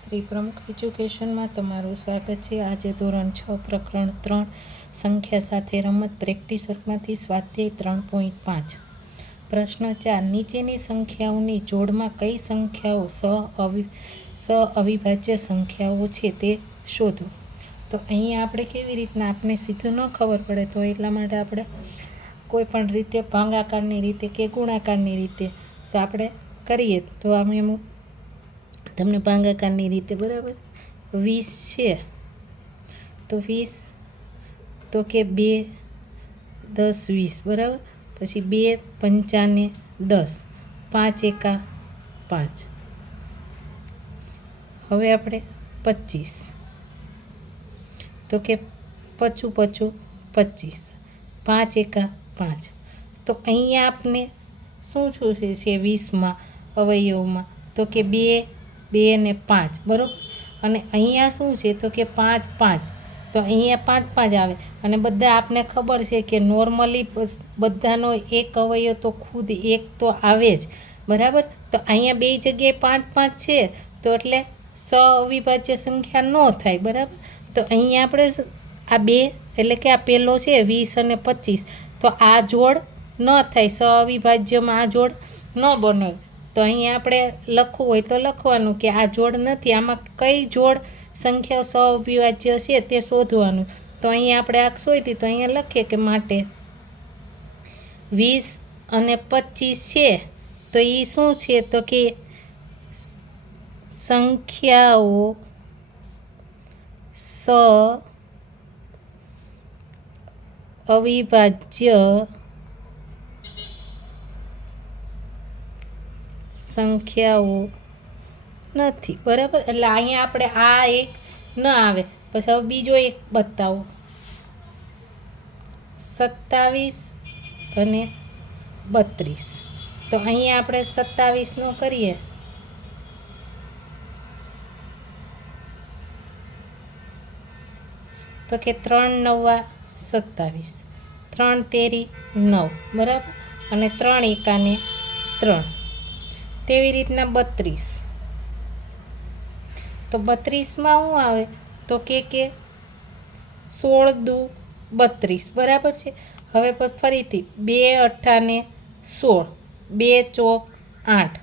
શ્રી પ્રમુખ એજ્યુકેશનમાં તમારું સ્વાગત છે। આજે ધોરણ 6 પ્રકરણ 3 સંખ્યા સાથે રમત પ્રેક્ટિસ વર્કમાંથી સ્વાધ્યાય 3.5 પ્રશ્ન 4 નીચેની સંખ્યાઓની જોડમાં કઈ સંખ્યાઓ અવિભાજ્ય સંખ્યાઓ છે તે શોધો। તો અહીંયા આપણે કેવી રીતના આપણે સીધું ન ખબર પડે તો એટલા માટે આપણે કોઈ પણ રીતે ભાગાકારની રીતે કે ગુણાકારની રીતે તો આપણે કરીએ તો અમે તમને ભાગાકારની રીતે બરાબર 20 છે તો 20 તો કે 2 10 20 બરાબર, પછી 2 પંચાને 10, 5 એકા 5। હવે આપણે 25 તો કે 55 25, 5 એકા 5। તો અહીંયા આપણે શું છે 20માં અવયવમાં તો કે 2 2 ને 5 બરાબર, અને અહીંયા શું છે તો કે 5 5, તો અહીંયા 5 5 આવે અને બધા આપને ખબર છે કે નોર્મલી બધાનો એક અવયવ તો ખુદ એક તો આવે જ બરાબર। તો અહીંયા બે જગ્યાએ 5 5 છે તો એટલે અવિભાજ્ય સંખ્યા ન થાય બરાબર। તો અહીંયા આપણે આ બે એટલે કે આ પહેલો છે 20 અને 25, તો આ જોડ ન થાય, અવિભાજ્યમાં આ જોડ ન બને। તો અહીંયા આપણે લખવું હોય તો લખવાનું કે આ જોડ નથી, આમાં કઈ જોડ સંખ્યાઓ અવિભાજ્ય છે તે શોધવાનું। તો અહીંયા આપણે આ શોધી તો અહીંયા લખીએ કે માટે 20 અને 25 છે તો એ શું છે તો કે સંખ્યાઓ અવિભાજ્ય સંખ્યાઓ નથી બરાબર। એટલે અહીંયા આપણે આ એક ન આવે, પછી હવે બીજો એક બતાવો 27 અને 32। તો અહીંયા આપણે 27 નો કરીએ તો કે 3 9 27, 3 તેરી 9 બરાબર, અને 3 એકાને 3। તેવી રીતના 32 તો 32માં શું આવે તો કે 16 દુ 32 બરાબર છે। હવે ફરીથી 2 8 ને 16, 2 ચોક 8,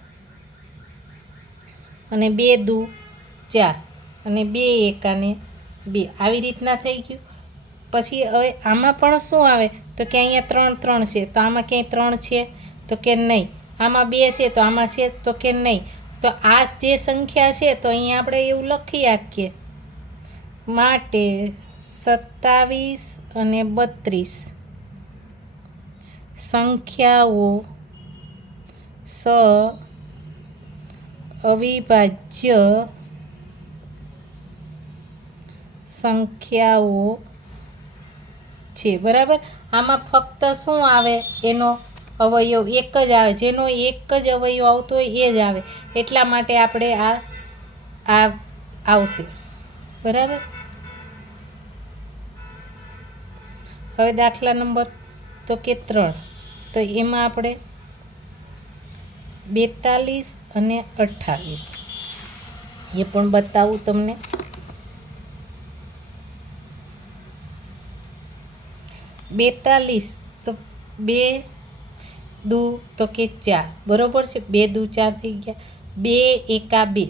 અને 2 દુ 4, અને 2 એકાને 2, આવી રીતના થઈ ગયું। પછી હવે આમાં પણ શું આવે તો કે અહીંયા 3 3 છે તો આમાં ક્યાંય 3 છે તો કે નહીં, આમાં 2 છે તો આમાં છે તો કે નહીં। તો આ જે સંખ્યા છે તો અહીંયા આપણે એવું લખી આપીએ માટે 27 અને 32 સંખ્યાઓ અવિભાજ્ય સંખ્યાઓ છે બરાબર। આમાં ફક્ત શું આવે એનો અવયવ એક જ આવે, જેનો એક જ અવયવ આવતો હોય એ જ આવે, એટલા માટે આપણે આ આવશે બરાબર। હવે દાખલા નંબર તો કે 3, તો એમાં આપણે 42 અને 28 એ પણ બતાવું તમને। 42 તો 2 દુ તો કે 4 બરાબર છે, 2 દુ 4 થઈ ગયા, 2 એકા 2,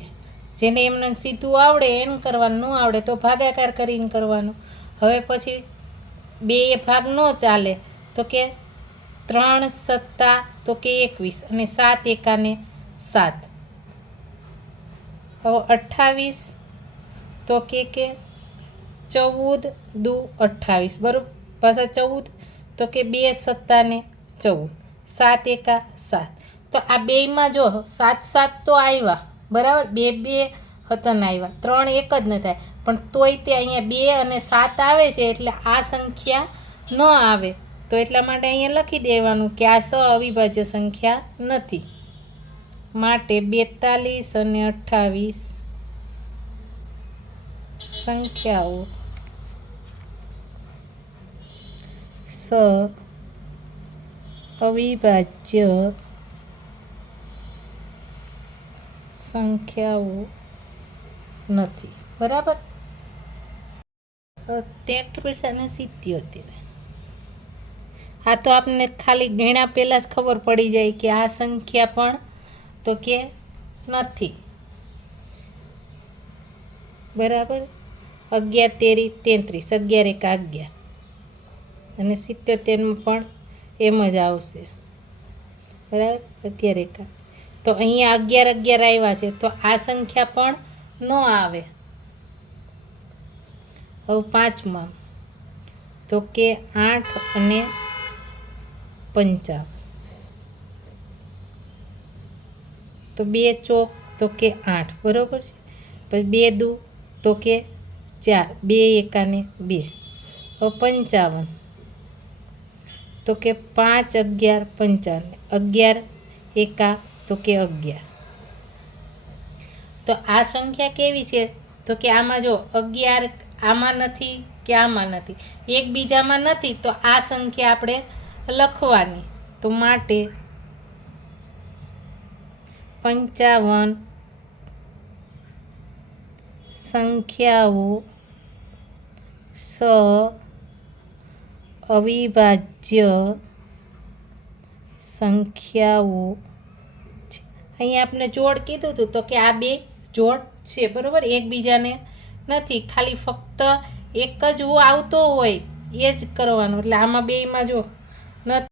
જેને એમને સીધું આવડે એમ કરવાનું, ન આવડે તો ભાગાકાર કરીને કરવાનું। હવે પછી 2 એ ભાગ ન ચાલે તો કે 3 સત્તા તો કે 21, અને 7 એકાને 7। હવે 28 તો કે 14 દુ 28 બરાબર, પાછા 14 તો કે 2 સત્તા ને 14, 7 એકા 7। તો આ બેયમાં જો 7 7 તો આવ્યા બરાબર, 2 2 હતન આવ્યા, 3 એક જ ન થાય, પણ તોય તે અહીંયા 2 અને 7 આવે છે એટલે આ સંખ્યા ન આવે। તો એટલા માટે અહીંયા લખી દેવાનું કે આ અવિભાજ્ય સંખ્યા નથી, માટે 42 અને 28 સંખ્યાઓ અવિભાજ્ય સંખ્યાઓ નથી. બરાબર. 33 અને 77. આ તો આપણને ખાલી ગણ્યા પહેલાં જ ખબર પડી જાય કે આ સંખ્યા પણ તો કે નથી. બરાબર. 11 તેરી 33, 11 એકા 11 અને 77માં પણ એમ જ આવશે. બરાબર. 11 એકા તો અહીંયા 11 11 આવ્યા છે તો આ સંખ્યા પણ ન આવે. હવે 5માં તો કે 8 અને 55 તો 2 ચોક તો કે 8. બરાબર છે. પછી 2 દુ તો કે 4, 2 એકા ને 2. હવે 55 તો કે 5 11 55, 11 એકા તો કે 11. તો આ સંખ્યા કેવી છે તો કે આમાં જો 11 આમાં નથી કે આમાં નથી, એકબીજામાં નથી તો આ સંખ્યા આપણે લખવાની. તો માટે 55 સંખ્યાઓ અવિભાજ્ય સંખ્યાઓ છે. અહીંયા આપણે જોડ કીધું હતું તો કે આ બે જોડ છે. બરાબર. એકબીજાને નથી, ખાલી ફક્ત એક જ આવતો હોય એ જ કરવાનો. એટલે આમાં બેયમાં જો નથી